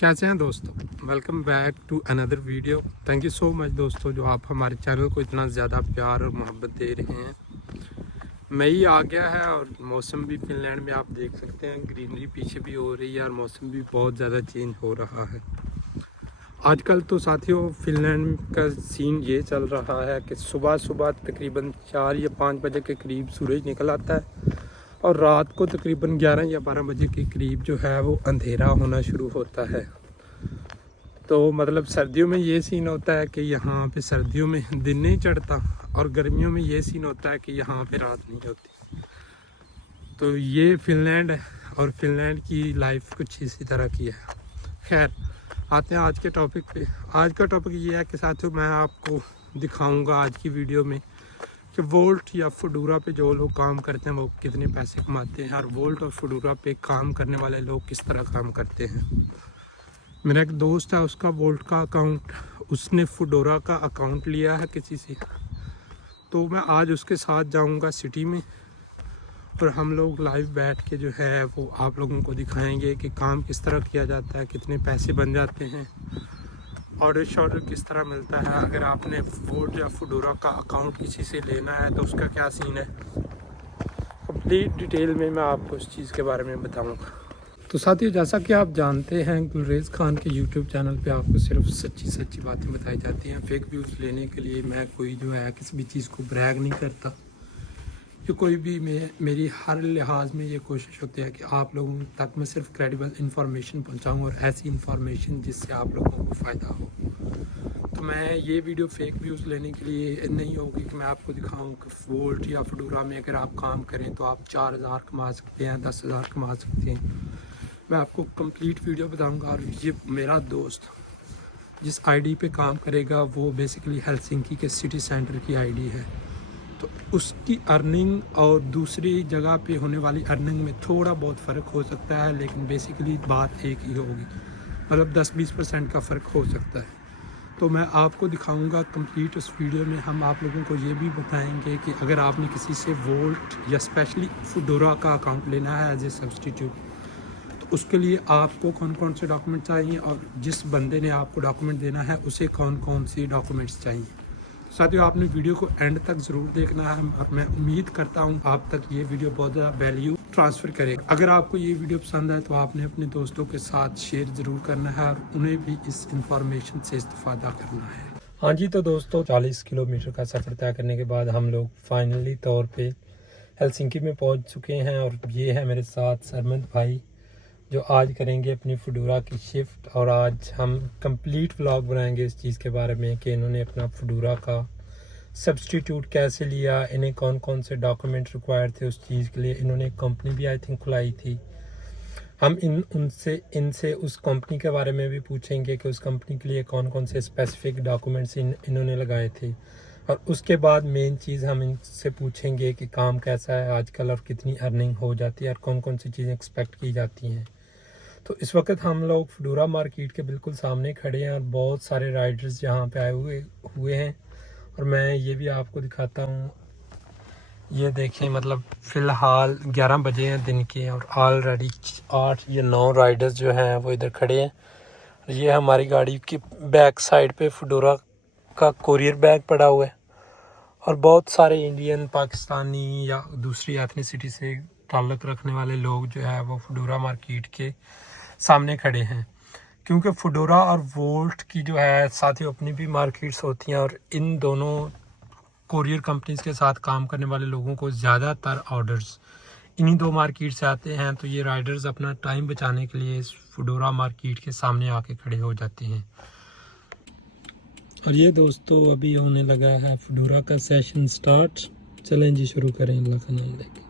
कैसे हैं दोस्तों। Welcome back to another video. Thank you so much दोस्तों जो आप हमारे चैनल को इतना ज़्यादा प्यार और मोहब्बत दे रहे हैं। मई आ गया है और मौसम भी फिनलैंड में आप देख सकते हैं, ग्रीनरी पीछे भी हो रही है और मौसम भी बहुत ज़्यादा चेंज हो रहा है आजकल। तो साथियों फिनलैंड का सीन ये चल रहा है कि सुबह सुबह तकरीबन 4 या 5 बजे के करीब सूरज निकल आता है और रात को तकरीबन 11 या 12 बजे के करीब जो है वो अंधेरा होना शुरू होता है। तो मतलब सर्दियों में ये सीन होता है कि यहाँ पे सर्दियों में दिन नहीं चढ़ता और गर्मियों में ये सीन होता है कि यहाँ पे रात नहीं होती। तो ये फिनलैंड है और फिनलैंड की लाइफ कुछ इसी तरह की है। खैर आते हैं आज के टॉपिक पे। आज का टॉपिक ये है कि साथियों मैं आपको दिखाऊंगा आज की वीडियो में कि वोल्ट या फूडोरा पे जो लोग काम करते हैं वो कितने पैसे कमाते हैं और वोल्ट और फूडोरा पे काम करने वाले लोग किस तरह काम करते हैं। मेरा एक दोस्त है, उसका वोल्ट का अकाउंट, उसने फूडोरा का अकाउंट लिया है किसी से। तो मैं आज उसके साथ जाऊंगा सिटी में और हम लोग लाइव बैठ के जो है वो आप लोगों को दिखाएंगे कि काम किस तरह किया जाता है, कितने पैसे बन जाते हैं, ऑर्डर किस तरह मिलता है। अगर आपने वोल्ट या फूडोरा का अकाउंट किसी से लेना है तो उसका क्या सीन है, कंप्लीट डिटेल में मैं आपको इस चीज़ के बारे में बताऊंगा। तो साथियों जैसा कि आप जानते हैं गुलरेज़ खान के यूट्यूब चैनल पे आपको सिर्फ सच्ची बातें बताई जाती हैं। फेक व्यूज़ लेने के लिए मैं कोई जो है किसी भी चीज़ को ब्रैग नहीं करता कि कोई भी मेरी हर लिहाज में ये कोशिश होती है कि आप लोगों तक मैं सिर्फ क्रेडिबल इंफॉर्मेशन पहुंचाऊं और ऐसी इंफॉर्मेशन जिससे आप लोगों को फ़ायदा हो। तो मैं ये वीडियो फेक व्यूज़ लेने के लिए नहीं होगी कि मैं आपको दिखाऊं कि वोल्ट या फूडोरा में अगर आप काम करें तो आप 4000 कमा सकते हैं, 10,000 कमा सकते हैं। मैं आपको कंप्लीट वीडियो बताऊंगा। और ये मेरा दोस्त जिस आईडी पे काम करेगा वो बेसिकली हेलसिंकी के सिटी सेंटर की आईडी है। तो उसकी अर्निंग और दूसरी जगह पे होने वाली अर्निंग में थोड़ा बहुत फ़र्क हो सकता है, लेकिन बेसिकली बात एक ही होगी, मतलब 10-20% का फ़र्क हो सकता है। तो मैं आपको दिखाऊंगा कंप्लीट उस वीडियो में। हम आप लोगों को ये भी बताएंगे कि अगर आपने किसी से वोल्ट या स्पेशली फूडोरा का अकाउंट लेना है एज ए सब्सटीट्यूट, तो उसके लिए आपको कौन कौन से डॉक्यूमेंट चाहिए और जिस बंदे ने आपको डॉक्यूमेंट देना है उसे कौन कौन सी डॉक्यूमेंट्स चाहिए। साथियों आपने वीडियो को एंड तक ज़रूर देखना है और मैं उम्मीद करता हूँ आप तक ये वीडियो बहुत ज़्यादा वैल्यू ट्रांसफ़र करेगा। अगर आपको ये वीडियो पसंद आए तो आपने अपने दोस्तों के साथ शेयर ज़रूर करना है और उन्हें भी इस इंफॉर्मेशन से इस्तेफादा करना है। हाँ जी, तो दोस्तों 40 किलोमीटर का सफ़र तय करने के बाद हम लोग फाइनली तौर पर हेलसिंकी में पहुँच चुके हैं और ये है मेरे साथ सरमद भाई जो आज करेंगे अपनी फूडोरा की शिफ्ट। और आज हम कंप्लीट व्लॉग बनाएंगे इस चीज़ के बारे में कि इन्होंने अपना फूडोरा का सब्सटीट्यूट कैसे लिया, इन्हें कौन कौन से डॉक्यूमेंट रिक्वायर्ड थे उस चीज़ के लिए। इन्होंने एक कंपनी भी आई थिंक खुलाई थी। हम इनसे उस कंपनी के बारे में भी पूछेंगे कि उस कंपनी के लिए कौन कौन से स्पेसिफिक डॉक्यूमेंट्स इन्होंने लगाए थे। और उसके बाद मेन चीज़ हम इनसे पूछेंगे कि काम कैसा है आजकल और कितनी अर्निंग हो जाती है और कौन कौन सी चीज़ें एक्सपेक्ट की जाती हैं। तो इस वक्त हम लोग फूडोरा मार्केट के बिल्कुल सामने खड़े हैं और बहुत सारे राइडर्स यहाँ पे आए हुए हैं और मैं ये भी आपको दिखाता हूँ। ये देखें, मतलब फ़िलहाल 11 बजे हैं दिन के और ऑलरेडी 8 या 9 राइडर्स जो हैं वो इधर खड़े हैं। ये हमारी गाड़ी की बैक साइड पे फूडोरा का कोरियर बैग पड़ा हुआ है और बहुत सारे इंडियन, पाकिस्तानी या दूसरी एथनिसिटी से ताल्लुक़ रखने वाले लोग जो है वो फूडोरा मार्केट के सामने खड़े हैं। क्योंकि फूडोरा और वोल्ट की जो है साथियों अपनी भी मार्केट्स होती हैं और इन दोनों कोरियर कंपनीज़ के साथ काम करने वाले लोगों को ज़्यादातर ऑर्डर्स इन्हीं दो मार्केट से आते हैं। तो ये राइडर्स अपना टाइम बचाने के लिए इस फूडोरा मार्केट के सामने आके खड़े हो जाते हैं। और ये दोस्तों अभी होने लगा है फूडोरा का सेशन स्टार्ट। चलें जी शुरू करें अल्लाह का नाम लेके।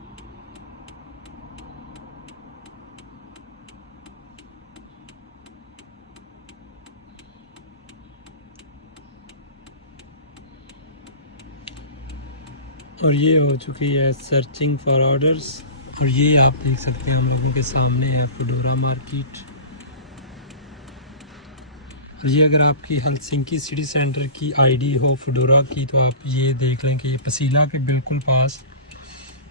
और ये हो चुकी है सर्चिंग फॉर ऑर्डर्स और ये आप देख सकते हैं हम लोगों के सामने है फूडोरा मार्केट। और ये अगर आपकी हेलसिंकी सिटी सेंटर की आईडी हो फूडोरा की तो आप ये देख लें कि ये पसीला के बिल्कुल पास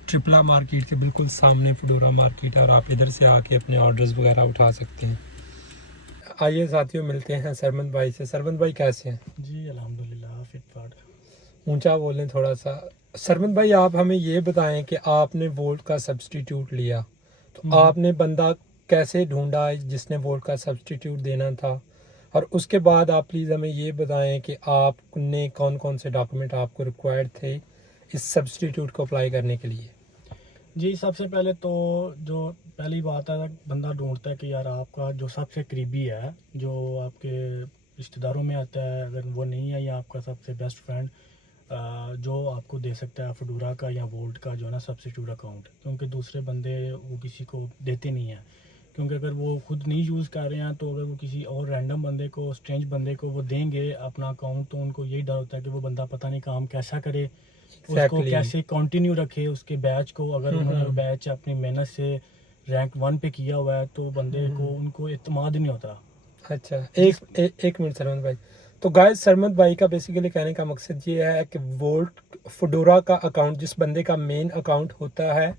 ट्रिपला मार्केट के बिल्कुल सामने फूडोरा मार्केट है और आप इधर से आके अपने ऑर्डर्स वगैरह उठा सकते हैं। आइए साथियों मिलते हैं सरमद भाई से। सरमद भाई कैसे हैं? जी अल्हम्दुलिल्लाह फिट फाट। ऊंचा बोलें थोड़ा सा। सरमद भाई आप हमें ये बताएं कि आपने वोल्ट का सब्स्टिट्यूट लिया तो आपने बंदा कैसे ढूंढा जिसने वोल्ट का सब्स्टिट्यूट देना था, और उसके बाद आप प्लीज़ हमें ये बताएं कि आपने कौन कौन से डॉक्यूमेंट आपको रिक्वायर्ड थे इस सब्स्टिट्यूट को अप्लाई करने के लिए। जी सबसे पहले तो जो पहली बात है, बंदा ढूंढता है कि यार आपका जो सबसे करीबी है, जो आपके रिश्तेदारों में आता है, अगर वो नहीं है या आपका सबसे बेस्ट फ्रेंड जो आपको दे सकता है फेडोरा का या वोल्ट का जो है ना सब्स्टिट्यूट अकाउंट, क्योंकि दूसरे बंदे वो किसी को देते नहीं हैं। क्योंकि अगर वो खुद नहीं यूज़ कर रहे हैं तो अगर वो किसी और रैंडम बंदे को, स्ट्रेंज बंदे को वो देंगे अपना अकाउंट, तो उनको यही डर होता है कि वो बंदा पता नहीं काम कैसा करे, उसको कैसे कंटिन्यू रखे उसके बैच को। अगर उन्होंने बैच अपनी मेहनत से रैंक 1 पे किया हुआ है तो बंदे को उनको इत्मीनान नहीं होता। अच्छा एक मिनट सरमद भाई। तो गाइस सरमद भाई का बेसिकली कहने का मकसद ये है कि वोल्ट फेडोरा का अकाउंट जिस बंदे का मेन अकाउंट होता है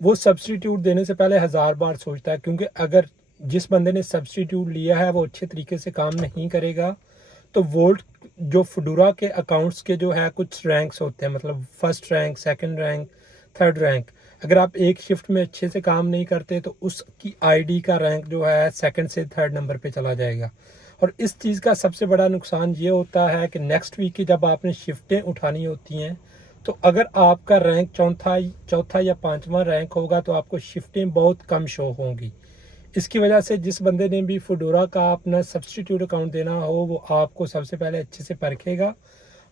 वो सब्स्टिट्यूट देने से पहले 1000 बार सोचता है, क्योंकि अगर जिस बंदे ने सब्स्टिट्यूट लिया है वो अच्छे तरीके से काम नहीं करेगा तो वोल्ट जो फेडोरा के अकाउंट्स के जो है कुछ रैंक्स होते हैं, मतलब first rank, second rank, third rank. अगर आप एक शिफ्ट में अच्छे से काम नहीं करते तो उसकी आईडी का रैंक जो है सेकंड से थर्ड नंबर पे चला जाएगा। और इस चीज़ का सबसे बड़ा नुकसान ये होता है कि नेक्स्ट वीक की जब आपने शिफ्टें उठानी होती हैं तो अगर आपका रैंक चौथा या पांचवा रैंक होगा तो आपको शिफ्टें बहुत कम शो होंगी। इसकी वजह से जिस बंदे ने भी फेडोरा का अपना सब्स्टिट्यूट अकाउंट देना हो वो आपको सबसे पहले अच्छे से परखेगा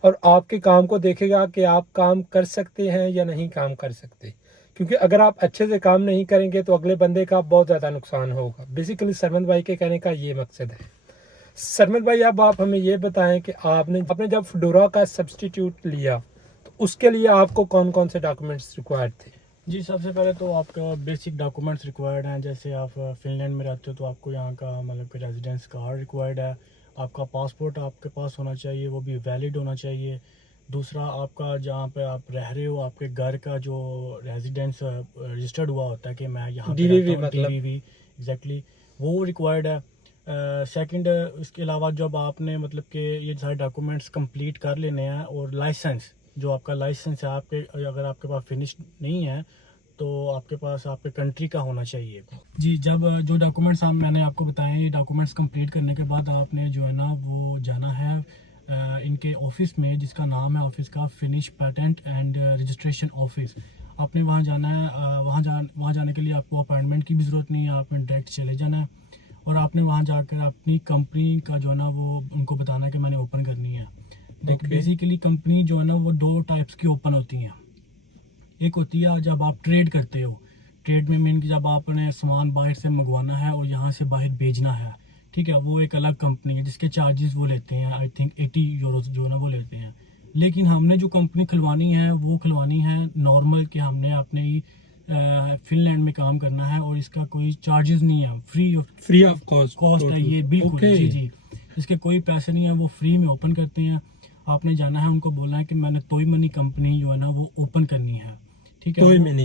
और आपके काम को देखेगा कि आप काम कर सकते हैं या नहीं काम कर सकते, क्योंकि अगर आप अच्छे से काम नहीं करेंगे तो अगले बंदे का बहुत ज़्यादा नुकसान होगा। बेसिकली सरमद भाई के कहने का ये मकसद है। सरमद भाई अब आप हमें ये बताएं कि आपने जब फेडोरा का सब्स्टिट्यूट लिया तो उसके लिए आपको कौन कौन से डॉक्यूमेंट्स रिक्वायर्ड थे? जी सबसे पहले तो आपका बेसिक डॉक्यूमेंट्स रिक्वायर्ड हैं। जैसे आप फिनलैंड में रहते हो तो आपको यहाँ का मतलब कि रेजिडेंस कार्ड रिक्वायर्ड है। आपका पासपोर्ट आपके पास होना चाहिए, वो भी वैलिड होना चाहिए। दूसरा आपका जहाँ पे आप रह रहे हो आपके घर का जो रेजिडेंस रजिस्टर्ड हुआ होता है कि मैं यहाँ पे रहता हूँ, DVV एग्जैक्टली वो रिक्वायर्ड है। सेकंड इसके अलावा जब आपने मतलब कि ये सारे डॉक्यूमेंट्स कंप्लीट कर लेने हैं, और लाइसेंस जो आपका लाइसेंस है आपके, अगर आपके पास फिनिश नहीं है तो आपके पास आपके कंट्री का होना चाहिए। जी जब जो डॉक्यूमेंट्स मैंने आपको बताए, ये डॉक्यूमेंट्स कंप्लीट करने के बाद आपने जो है ना वो जाना है इनके ऑफिस में, जिसका नाम है ऑफिस का finish patent and registration office. आपने वहाँ जाना है। वहाँ जाने के लिए आपको अपॉइंटमेंट की भी ज़रूरत नहीं है, आपने डायरेक्ट चले जाना है और आपने वहाँ जाकर अपनी कंपनी का जो है ना वो उनको बताना है कि मैंने ओपन करनी है। बेसिकली कंपनी जो है ना वो 2 टाइप्स की ओपन होती हैं। एक होती है जब आप ट्रेड करते हो, ट्रेड में मीन कि जब आपने सामान बाहर से मंगवाना है और यहाँ से बाहर भेजना है, ठीक है, वो एक अलग कंपनी है जिसके चार्जेस वो लेते हैं, आई थिंक 80 यूरोज जो है ना वो लेते हैं। लेकिन हमने जो कंपनी खुलवानी है वो खुलवानी है नॉर्मल, कि हमने अपने ही फिनलैंड में काम करना है और इसका कोई चार्जेस नहीं है, फ्री ऑफ कॉस्ट है ये, बिल्कुल। जी इसके कोई पैसे नहीं है, वो फ्री में ओपन करते हैं। आपने जाना है, उनको बोलना है कि मैंने तोई मनी कंपनी जो है ना वो ओपन करनी है, ठीक है,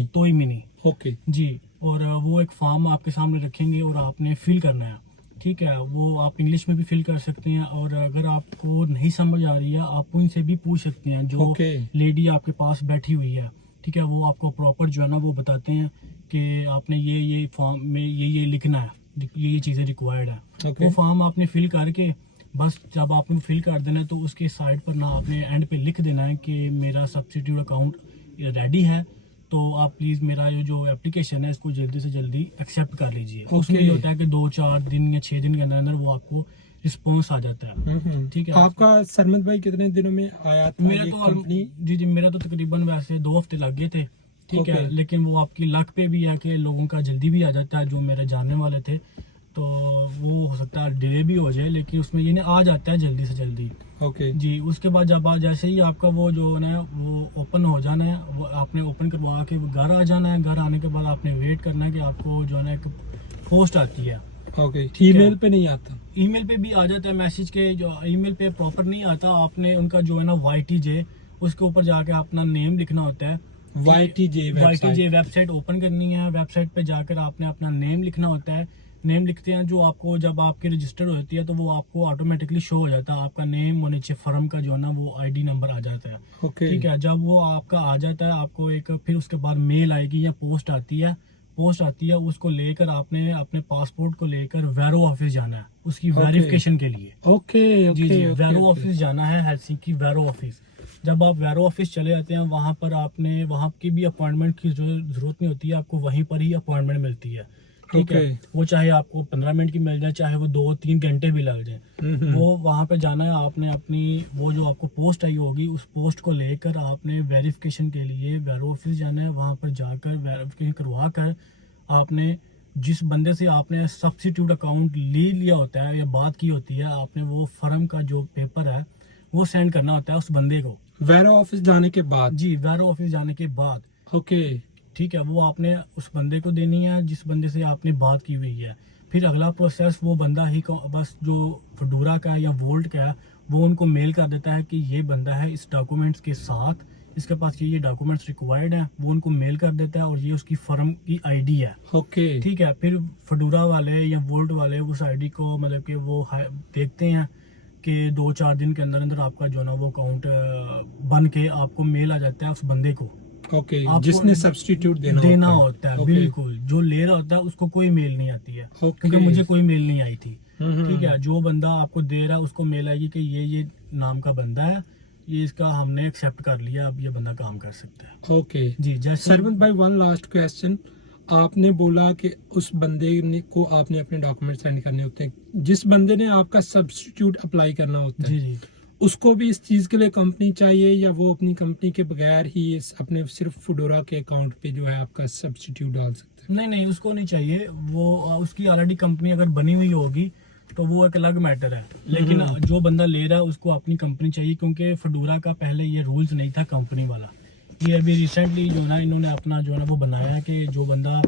तोई मिनी ओके जी। और वो एक फॉर्म आपके सामने रखेंगे और आपने फिल करना है, ठीक है। वो आप इंग्लिश में भी फिल कर सकते हैं, और अगर आपको नहीं समझ आ रही है आप उनसे भी पूछ सकते हैं, जो लेडी आपके पास बैठी हुई है, ठीक है, वो आपको प्रॉपर जो है ना वो बताते हैं कि आपने ये फॉर्म में ये लिखना है, ये चीज़ें रिक्वायर्ड है। वो फॉर्म आपने फिल करके बस जब आपने फिल कर देना है तो उसके साइड पर ना आपने एंड पे लिख देना है कि मेरा सब्स्टिट्यूट अकाउंट रेडी है, तो आप प्लीज़ मेरा ये जो एप्लीकेशन है इसको जल्दी से जल्दी एक्सेप्ट कर लीजिए। उसमें ये होता है कि 2-4 दिन या 6 दिन के अंदर वो आपको रिस्पॉन्स आ जाता है, ठीक है। आपका सरमद भाई कितने दिनों में आया था? मेरा तो तकरीबन वैसे 2 हफ्ते लग गए थे, ठीक है। लेकिन वो आपकी लक पे भी है कि लोगों का जल्दी भी आ जाता है, जो मेरे जानने वाले थे, तो वो हो सकता है डिले भी हो जाए, लेकिन उसमें ये ना आ जाता है जल्दी से जल्दी। जी उसके बाद जब जैसे ही आपका वो जो है ना वो ओपन हो जाना है, वो आपने ओपन करवा के घर आ जाना है। घर आने के बाद आपने वेट करना है कि आपको जो है ना एक पोस्ट आती है, ईमेल पे नहीं आता, ईमेल पे भी आ जाता है मैसेज के, जो ईमेल पे प्रॉपर नहीं आता। आपने उनका जो है ना YTJ उसके ऊपर जाके अपना नेम लिखना होता है। YTJ वेबसाइट ओपन करनी है, वेबसाइट पे जाकर आपने अपना नेम लिखना होता है। नेम लिखते हैं, जो आपको जब आपकी रजिस्टर होती है तो वो आपको ऑटोमेटिकली शो हो जाता है, आपका नेम और नीचे फर्म का जो है ना वो आईडी नंबर आ जाता है। ओके ठीक है, जब वो आपका आ जाता है आपको एक फिर उसके बाद मेल आएगी या पोस्ट आती है, उसको लेकर आपने अपने पासपोर्ट को लेकर वैरो ऑफिस जाना है उसकी वेरिफिकेशन के लिए। ओके जी जी, वैरो ऑफिस जाना है, हेलसिंकी वैरो ऑफिस। जब आप वैरो ऑफिस चले जाते हैं वहाँ पर आपने वहाँ की भी अपॉइंटमेंट की जरूरत नहीं होती है, आपको वहीं पर ही अपॉइंटमेंट मिलती है। ठीक है, वो चाहे आपको 15 मिनट की मिल जाए, चाहे वो 2-3 घंटे भी लग जाए, वो वहाँ पे जाना है आपने। अपनी वो जो आपको पोस्ट आई होगी उस पोस्ट को लेकर आपने वेरिफिकेशन के लिए वैरो ऑफिस जाना है। वहाँ पर जाकर वेरिफिकेशन करवा कर आपने जिस बंदे से आपने सब्स्टिट्यूट अकाउंट ले लिया होता है या बात की होती है, आपने वो फर्म का जो पेपर है वो सेंड करना होता है उस बंदे को वैरो ऑफिस जाने के बाद। जी, वैरो ऑफिस जाने के बाद। ओके ठीक है, वो आपने उस बंदे को देनी है जिस बंदे से आपने बात की हुई है। फिर अगला प्रोसेस वो बंदा ही बस जो फडूरा का या वोल्ट का है वो उनको मेल कर देता है कि ये बंदा है इस डॉक्यूमेंट्स के साथ, इसके पास ये डॉक्यूमेंट्स रिक्वायर्ड है, वो उनको मेल कर देता है और ये उसकी फर्म की आईडी है। ओके ठीक है, फिर फडूरा वाले या वोल्ट वाले उस आईडी को मतलब कि वो देखते हैं कि 2-4 दिन के अंदर अंदर आपका जो ना वो अकाउंट बन के आपको मेल आ जाता है उस बंदे को। ओके जिसने सब्स्टिट्यूट देना होता है। बिल्कुल, जो ले रहा होता है उसको कोई मेल नहीं आती है, क्योंकि मुझे कोई मेल नहीं आई थी। ठीक है, जो बंदा आपको दे रहा है उसको मेल आएगी कि ये नाम का बंदा है, ये इसका हमने एक्सेप्ट कर लिया, अब ये बंदा काम कर सकता है। ओके जी, जैसे सरवंत भाई वन लास्ट क्वेश्चन, आपने बोला कि उस बंदे को आपने अपने डॉक्यूमेंट सेंड करने होते हैं, जिस बंदे ने आपका सब्स्टिट्यूट अप्लाई करना होता है जी जी, उसको भी इस चीज के लिए कंपनी चाहिए या वो अपनी कंपनी के बगैर ही अपने सिर्फ फुडोरा के अकाउंट पे जो है आपका सब्स्टिट्यूट डाल सकते हैं? नहीं उसको नहीं चाहिए, वो उसकी ऑलरेडी कंपनी अगर बनी हुई होगी तो वो एक अलग मैटर है, लेकिन जो बंदा ले रहा है उसको अपनी कंपनी चाहिए, क्योंकि फडूरा का पहले ये रूल्स नहीं था कंपनी वाला। ये अभी रिसेंटली जो ना इन्होंने अपना जो है ना वो बनाया है कि जो बंदा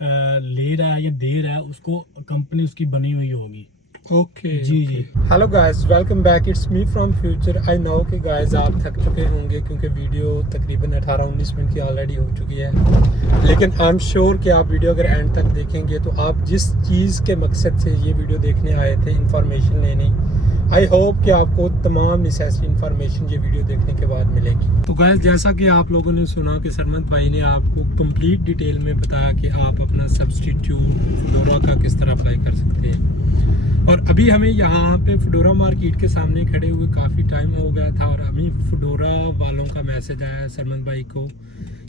ले रहा है या दे रहा है उसको कंपनी उसकी बनी हुई होगी। ओके जी जी। Hello guys, welcome back, it's me from future. I know कि गाइस आप थक चुके होंगे क्योंकि वीडियो तकरीबन 18-19 मिनट की ऑलरेडी हो चुकी है, लेकिन आई एम श्योर कि आप वीडियो अगर एंड तक देखेंगे तो आप जिस चीज़ के मकसद से ये वीडियो देखने आए थे, इंफॉर्मेशन लेने, आई होप कि आपको तमाम नेसेसरी इंफॉर्मेशन ये वीडियो देखने के बाद मिलेगी। तो गाइस, जैसा कि आप लोगों ने सुना कि सरमत भाई ने आपको कंप्लीट डिटेल में बताया कि आप अपना सब्स्टिट्यूट फडोरा का किस तरह अप्लाई कर सकते हैं। और अभी हमें यहाँ पे फडोरा मार्केट के सामने खड़े हुए काफ़ी टाइम हो गया था और अभी फडोरा वालों का मैसेज आया सरमत भाई को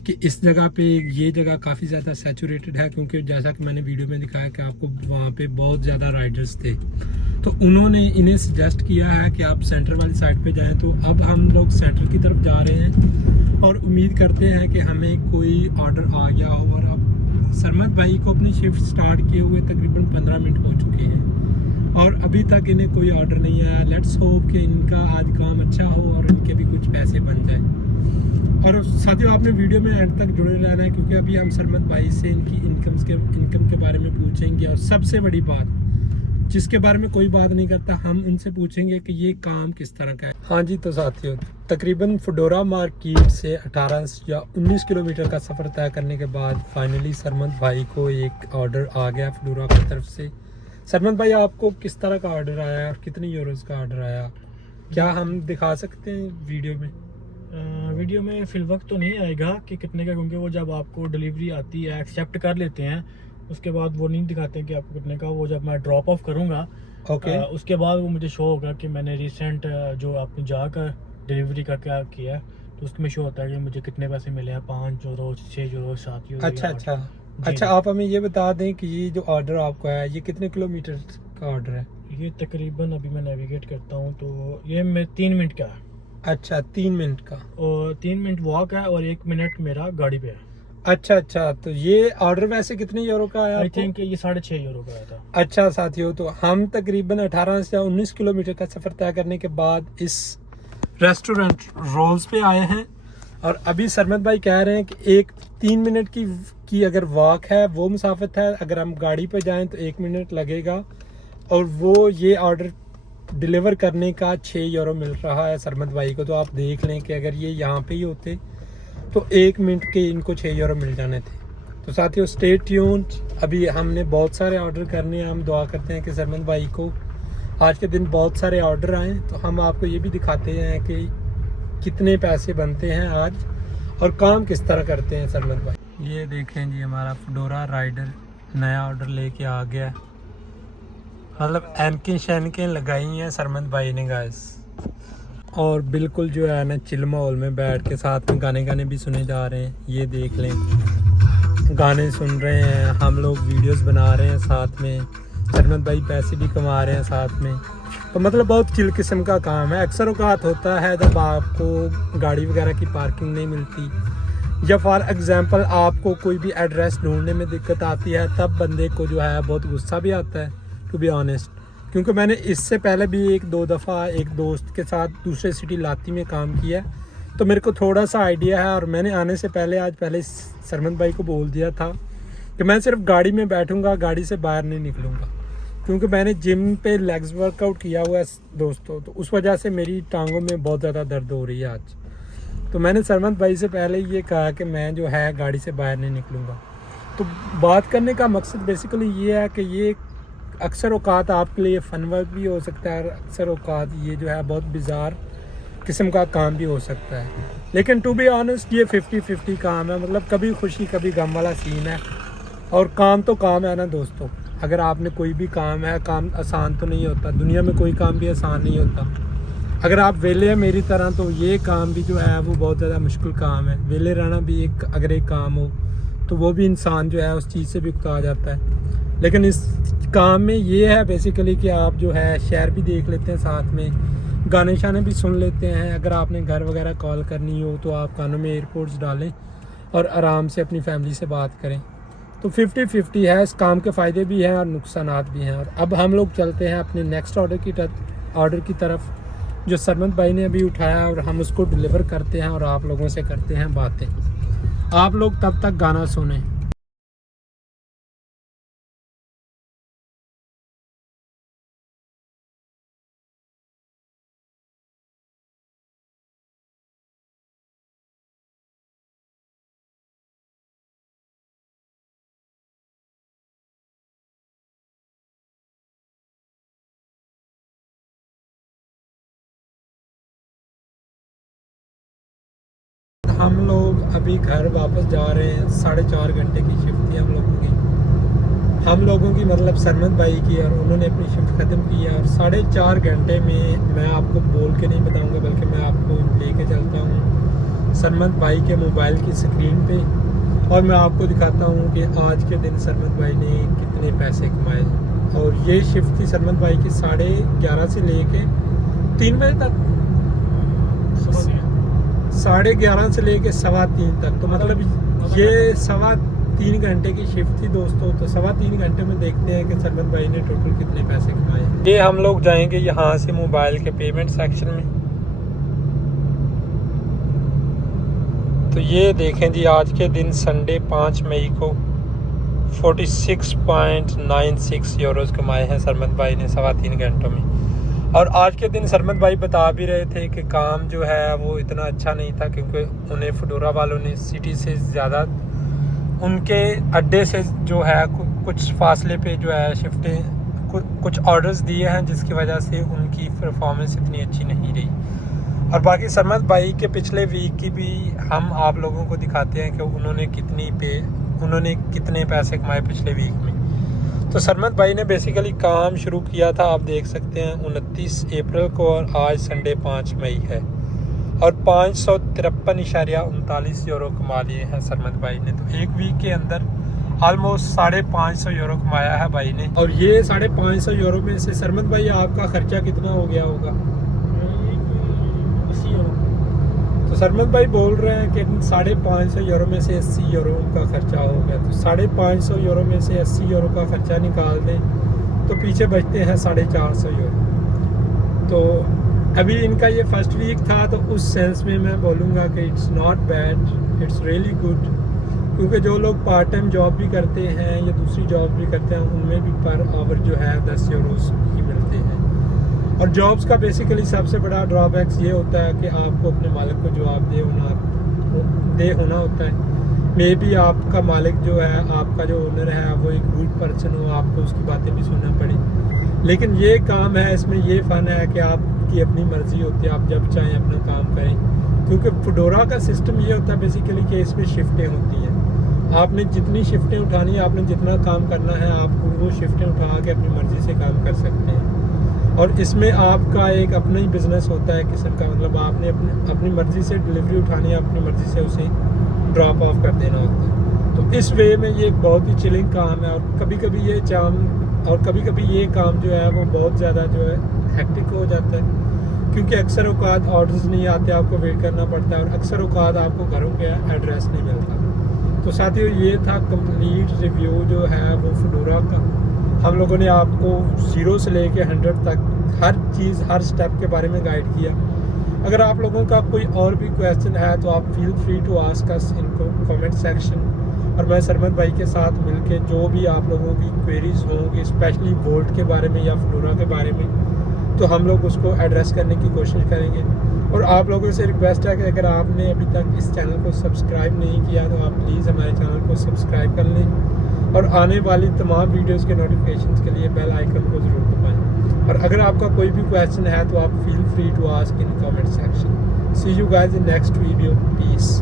कि इस जगह पे ये जगह काफ़ी ज़्यादा सैचुरेटेड है, क्योंकि जैसा कि मैंने वीडियो में दिखाया कि आपको वहाँ पे बहुत ज़्यादा राइडर्स थे, तो उन्होंने इन्हें सजेस्ट किया है कि आप सेंटर वाली साइड पे जाएं। तो अब हम लोग सेंटर की तरफ जा रहे हैं और उम्मीद करते हैं कि हमें कोई ऑर्डर आ गया हो। और अब सरमत भाई को अपनी शिफ्ट स्टार्ट किए हुए तकरीबन 15 मिनट हो चुके हैं और अभी तक इन्हें कोई ऑर्डर नहीं आया। लेट्स होप कि इनका आज काम अच्छा हो और इनके भी कुछ पैसे बन जाए। और साथियों, आपने वीडियो में एंड तक जुड़े रहना है, क्योंकि अभी हम सरमत भाई से इनकी इनकम के बारे में पूछेंगे और सबसे बड़ी बात जिसके बारे में कोई बात नहीं करता, हम उनसे पूछेंगे कि ये काम किस तरह का है। हाँ जी, तो साथियों, तकरीबन फडोरा मार्केट से 18 या 19 किलोमीटर का सफ़र तय करने के बाद फाइनली सरमत भाई को एक ऑर्डर आ गया फडोरा की तरफ से। सरमत भाई, आपको किस तरह का ऑर्डर आया और कितने यूरोस का ऑर्डर आया, क्या हम दिखा सकते हैं वीडियो में? वीडियो में फिल वक्त तो नहीं आएगा कि कितने का, क्योंकि वो जब आपको डिलीवरी आती है एक्सेप्ट कर लेते हैं उसके बाद वो नहीं दिखाते हैं कि आपको कितने का। वो जब मैं ड्रॉप ऑफ करूँगा उसके बाद वो मुझे शो होगा कि मैंने रिसेंट जो आपने जाकर डिलीवरी का क्या किया तो उसमें शो होता है कि मुझे कितने पैसे मिले हैं, 5 यूरो, 6 यूरो, 7 यूरो। अच्छा, आप हमें ये बता दें कि ये जो ऑर्डर आपको आया ये कितने किलोमीटर का ऑर्डर है? ये तकरीबन अभी मैं नेविगेट करता हूँ तो ये 3 मिनट का है। अच्छा, 3 मिनट का, और 3 मिनट वॉक है और 1 मिनट मेरा गाड़ी पे है। अच्छा, तो ये ऑर्डर वैसे कितने यूरो का आया? आई थिंक ये 6.5 यूरो का आया था। अच्छा साथियों, तो हम तकरीबन 18 से 19 किलोमीटर का सफ़र तय करने के बाद इस रेस्टोरेंट रोल्स पे आए हैं और अभी सरमत भाई कह रहे हैं कि 3 मिनट की अगर वॉक है वो मुसाफत है, अगर हम गाड़ी पे जाएं तो 1 मिनट लगेगा और वो ये ऑर्डर डिलीवर करने का 6 यूरो मिल रहा है सरमत भाई को। तो आप देख लें कि अगर ये यहाँ पे ही होते तो 1 मिनट के इनको 6 यूरो मिल जाने थे। तो साथियों स्टे ट्यून्ड। अभी हमने बहुत सारे ऑर्डर करने हैं। हम दुआ करते हैं कि सरमद भाई को आज के दिन बहुत सारे ऑर्डर आएँ, तो हम आपको ये भी दिखाते हैं कि कितने पैसे बनते हैं आज और काम किस तरह करते हैं सरमद भाई। ये देखें जी, हमारा फेडोरा राइडर नया ऑर्डर लेके आ गया। मतलब एनकें शैनकें लगाई हैं सरमद भाई ने गाइस, और बिल्कुल जो है ना चिल माहौल में बैठ के साथ में गाने भी सुने जा रहे हैं। ये देख लें, गाने सुन रहे हैं, हम लोग वीडियोस बना रहे हैं साथ में, सरमद भाई पैसे भी कमा रहे हैं साथ में। तो मतलब बहुत चिल किस्म का काम है। अक्सर औकात होता है जब आपको गाड़ी वगैरह की पार्किंग नहीं मिलती, या फॉर एग्जांपल आपको कोई भी एड्रेस ढूंढने में दिक्कत आती है, तब बंदे को जो है बहुत गुस्सा भी आता है, टू बी ऑनेस्ट। क्योंकि मैंने इससे पहले भी एक दो दफ़ा एक दोस्त के साथ दूसरे सिटी लाती में काम किया, तो मेरे को थोड़ा सा आइडिया है। और मैंने आने से पहले सरमद भाई को बोल दिया था कि मैं सिर्फ गाड़ी में बैठूंगा, गाड़ी से बाहर नहीं निकलूंगा, क्योंकि मैंने जिम पे लेग्स वर्कआउट किया हुआ है दोस्तों, तो उस वजह से मेरी टांगों में बहुत ज़्यादा दर्द हो रही है आज। तो मैंने सरमद भाई से पहले ये कहा कि मैं जो है गाड़ी से बाहर नहीं निकलूँगा। तो बात करने का मकसद बेसिकली ये है कि ये अक्सर औकात आपके लिए फ़न वर्क भी हो सकता है, अक्सर औकात ये जो है बहुत बिज़ार किस्म का काम भी हो सकता है। लेकिन टू बी ऑनेस्ट ये 50-50 काम है, मतलब कभी खुशी कभी गम वाला सीन है। और काम तो काम है ना दोस्तों। अगर आपने कोई भी काम है, काम आसान तो नहीं होता, दुनिया में कोई काम भी आसान नहीं होता। अगर आप वेले हैं मेरी तरह, तो ये काम भी जो है वो बहुत ज़्यादा मुश्किल काम है। वेले रहना भी अगर एक काम हो तो वो भी इंसान जो है उस चीज़ से भी उकता जाता है। लेकिन इस काम में ये है बेसिकली कि आप जो है शहर भी देख लेते हैं, साथ में गाने शाने भी सुन लेते हैं। अगर आपने घर वगैरह कॉल करनी हो तो आप कानों में एयरपोर्ट्स डालें और आराम से अपनी फैमिली से बात करें। तो 50-50 है। इस काम के फ़ायदे भी हैं और नुकसानात भी हैं। और अब हम लोग चलते हैं अपने नेक्स्ट ऑर्डर की तरफ, जो सरमद भाई ने अभी उठाया, और हम उसको डिलीवर करते हैं और आप लोगों से करते हैं बातें। आप लोग तब तक गाना सुनें। हम लोग अभी घर वापस जा रहे हैं। 4.5 घंटे की शिफ्ट थी हम लोगों की मतलब सरमद भाई की, और उन्होंने अपनी शिफ्ट ख़त्म की है। और 4.5 घंटे में मैं आपको बोल के नहीं बताऊंगा, बल्कि मैं आपको लेके चलता हूँ सरमद भाई के मोबाइल की स्क्रीन पे, और मैं आपको दिखाता हूँ कि आज के दिन सरमद भाई ने कितने पैसे कमाए। और ये शिफ्ट थी सरमद भाई की 11:30 से लेके 3 बजे तक, 11:30 से लेके 3:15 तक। तो मतलब ये 3.25 घंटे की शिफ्ट थी दोस्तों। तो 3.25 घंटे में देखते हैं कि सरमद भाई ने टोटल कितने पैसे कमाए। ये हम लोग जाएंगे यहाँ से मोबाइल के पेमेंट सेक्शन में। तो ये देखें जी, आज के दिन संडे 5 मई को 46.96 यूरोस कमाए हैं सरमद भाई ने 3.25 घंटों में। और आज के दिन सरमद भाई बता भी रहे थे कि काम जो है वो इतना अच्छा नहीं था, क्योंकि उन्हें फेडोरा वालों ने सिटी से ज़्यादा उनके अड्डे से जो है कुछ फासले पे जो है शिफ्टें कुछ ऑर्डर्स दिए हैं, जिसकी वजह से उनकी परफॉर्मेंस इतनी अच्छी नहीं रही। और बाकी सरमद भाई के पिछले वीक की भी हम आप लोगों को दिखाते हैं कि उन्होंने कितने पैसे कमाए पिछले वीक में। तो सरमद भाई ने बेसिकली काम शुरू किया था, आप देख सकते हैं 29 अप्रैल को, और आज संडे 5 मई है, और 553.39 यूरो कमा लिए हैं सरमद भाई ने। तो एक वीक के अंदर ऑलमोस्ट 550 यूरो कमाया है भाई ने। और ये 550 यूरो में से सरमद भाई आपका खर्चा कितना हो गया होगा? 80 यूरो। तो सरमद भाई बोल रहे हैं कि 550 यूरो में से 80 यूरो का खर्चा हो गया। तो 550 यूरो में से 80 यूरो का खर्चा निकाल दें तो पीछे बचते हैं 450 यूरो। तो अभी इनका ये फर्स्ट वीक था, तो उस सेंस में मैं बोलूँगा कि it's not bad, it's really good. क्योंकि जो लोग पार्ट टाइम जॉब भी करते हैं या दूसरी जॉब भी करते हैं, उनमें भी पर आवर जो है 10 यूरोस ही मिलते हैं। और जॉब्स का बेसिकली सबसे बड़ा ड्रॉबैक्स ये होता है कि आपको अपने मालिक को जवाब दे होना होता है। मे बी आपका मालिक जो है, आपका जो ओनर है, वो एक रूड पर्सन हो, आपको उसकी बातें भी सुनना पड़े। लेकिन ये काम है, इसमें ये फ़न है कि आपकी अपनी मर्ज़ी होती है, आप जब चाहें अपना काम करें। क्योंकि फोडोरा का सिस्टम ये होता है बेसिकली कि इसमें शिफ्टें होती हैं। आपने जितनी शिफ्टें उठानी है, आपने जितना काम करना है, आप वो शिफ्टें उठा के अपनी मर्ज़ी से काम कर सकते हैं। और इसमें आपका एक अपना ही बिज़नेस होता है किस्म का, मतलब आपने अपनी मर्ज़ी से डिलीवरी उठानी है, अपनी मर्ज़ी से उसे ड्रॉप ऑफ कर देना होता है। तो इस वे में ये एक बहुत ही चिलिंग काम है। और कभी कभी ये काम जो है वो बहुत ज़्यादा जो है हेक्टिक हो जाता है, क्योंकि अक्सर औकात ऑर्डर्स नहीं आते, आपको वेट करना पड़ता है, और अक्सर औकात आपको घरों के एड्रेस नहीं मिलता। तो साथियों, ये था कंप्लीट रिव्यू जो है वो फोडोरा का। हम लोगों ने आपको 0 से लेके 100 तक हर चीज़, हर स्टेप के बारे में गाइड किया। अगर आप लोगों का कोई और भी क्वेश्चन है तो आप feel free to ask us in comment section. और मैं सरमद भाई के साथ मिलके जो भी आप लोगों की क्वेरीज होंगी, स्पेशली वोल्ट के बारे में या फोडोरा के बारे में, तो हम लोग उसको एड्रेस करने की कोशिश करेंगे। और आप लोगों से रिक्वेस्ट है कि अगर आपने अभी तक इस चैनल को सब्सक्राइब नहीं किया तो आप प्लीज़ हमारे चैनल को सब्सक्राइब कर लें, और आने वाली तमाम वीडियोस के नोटिफिकेशंस के लिए बेल आइकन को ज़रूर दबाएं। और अगर आपका कोई भी क्वेश्चन है तो आप feel free to ask in comment section. See you guys in next video. Piece.